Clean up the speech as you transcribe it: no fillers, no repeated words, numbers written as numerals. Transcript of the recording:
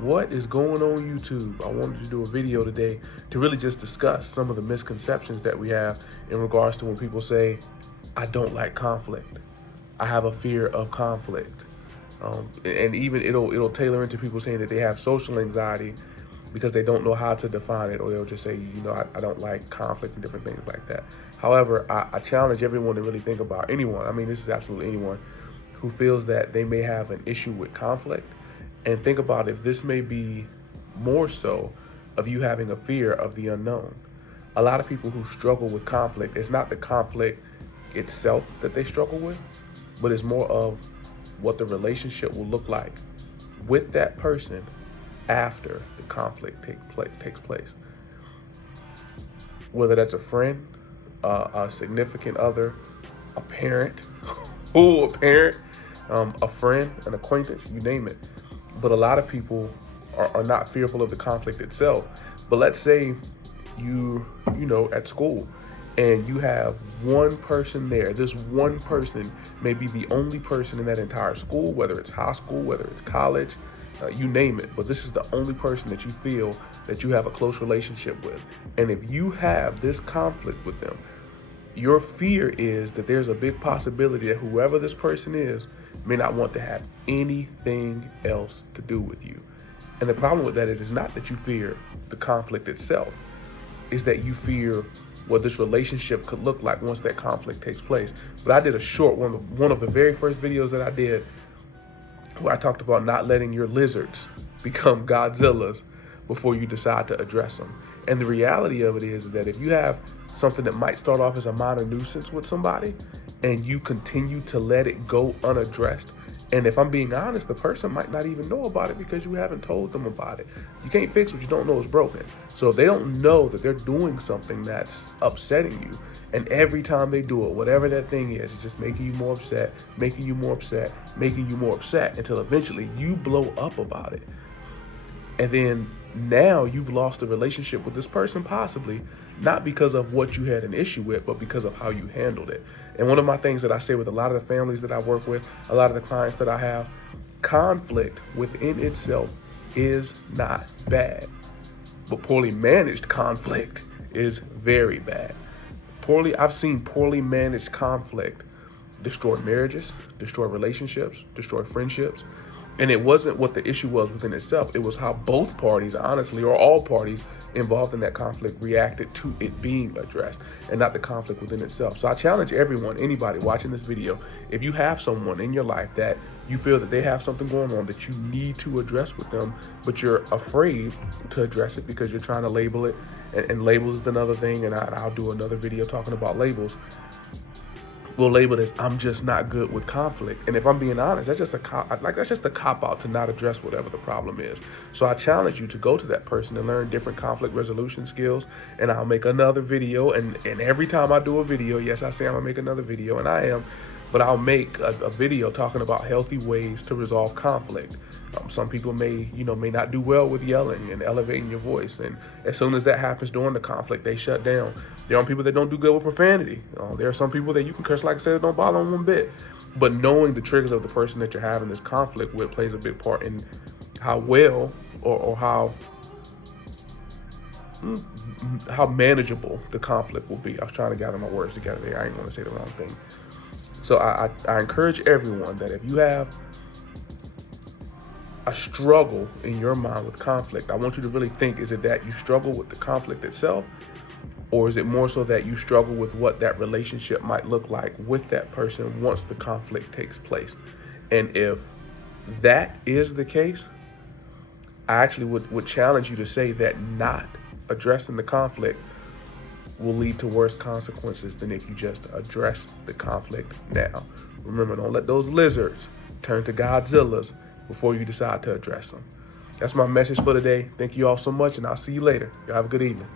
What is going on YouTube? I wanted to do a video today to really just discuss some of the misconceptions that we have in regards to when people say, I don't like conflict. I have a fear of conflict. And even it'll tailor into people saying that they have social anxiety because they don't know how to define it, or they'll just say, I don't like conflict and different things like that. However, I challenge everyone to really think about anyone. I mean, this is absolutely anyone who feels that they may have an issue with conflict, and think about if this may be more so of you having a fear of the unknown. A lot of people who struggle with conflict, it's not the conflict itself that they struggle with, but it's more of what the relationship will look like with that person after the conflict takes place. Whether that's a friend, a significant other, a parent, a friend, an acquaintance, you name it. But a lot of people are not fearful of the conflict itself. But let's say you at school and you have one person there. This one person may be the only person in that entire school, whether it's high school, whether it's college, you name it. But this is the only person that you feel that you have a close relationship with. And if you have this conflict with them, your fear is that there's a big possibility that whoever this person is may not want to have anything else to do with you. And the problem with that is it's not that you fear the conflict itself, is that you fear what this relationship could look like once that conflict takes place. But I did a short one of the very first videos that I did where I talked about not letting your lizards become Godzillas before you decide to address them. And the reality of it is that if you have something that might start off as a minor nuisance with somebody and you continue to let it go unaddressed, and if I'm being honest, the person might not even know about it because you haven't told them about it. You can't fix what you don't know is broken. So if they don't know that they're doing something that's upsetting you, and every time they do it, whatever that thing is, it's just making you more upset, making you more upset, making you more upset, until eventually you blow up about it. And then now you've lost a relationship with this person, possibly not because of what you had an issue with, but because of how you handled it. And one of my things that I say with a lot of the families that I work with, a lot of the clients that I have, conflict within itself is not bad, but poorly managed conflict is very bad. I've seen poorly managed conflict destroy marriages, destroy relationships, destroy friendships. And it wasn't what the issue was within itself. It was how both parties, honestly, or all parties involved in that conflict reacted to it being addressed, and not the conflict within itself. So I challenge everyone, anybody watching this video, if you have someone in your life that you feel that they have something going on that you need to address with them, but you're afraid to address it because you're trying to label it, and labels is another thing, and I'll do another video talking about labels. We'll label it as I'm just not good with conflict. And if I'm being honest, that's just a cop out to not address whatever the problem is. So I challenge you to go to that person and learn different conflict resolution skills. And I'll make another video. And every time I do a video, yes, I say I'm gonna make another video, and I am, but I'll make a video talking about healthy ways to resolve conflict. Some people may not do well with yelling and elevating your voice, and as soon as that happens during the conflict, they shut down. There are people that don't do good with profanity. There are some people that you can curse like I said, don't bother them one bit. But knowing the triggers of the person that you're having this conflict with plays a big part in how well or how manageable the conflict will be. I was trying to gather my words together there. I didn't want to say the wrong thing. So I encourage everyone that if you have a struggle in your mind with conflict, I want you to really think, is it that you struggle with the conflict itself, or is it more so that you struggle with what that relationship might look like with that person once the conflict takes place? And if that is the case, I actually would challenge you to say that not addressing the conflict will lead to worse consequences than if you just address the conflict now. Remember, don't let those lizards turn to Godzillas before you decide to address them. That's my message for today. Thank you all so much, and I'll see you later. Y'all have a good evening.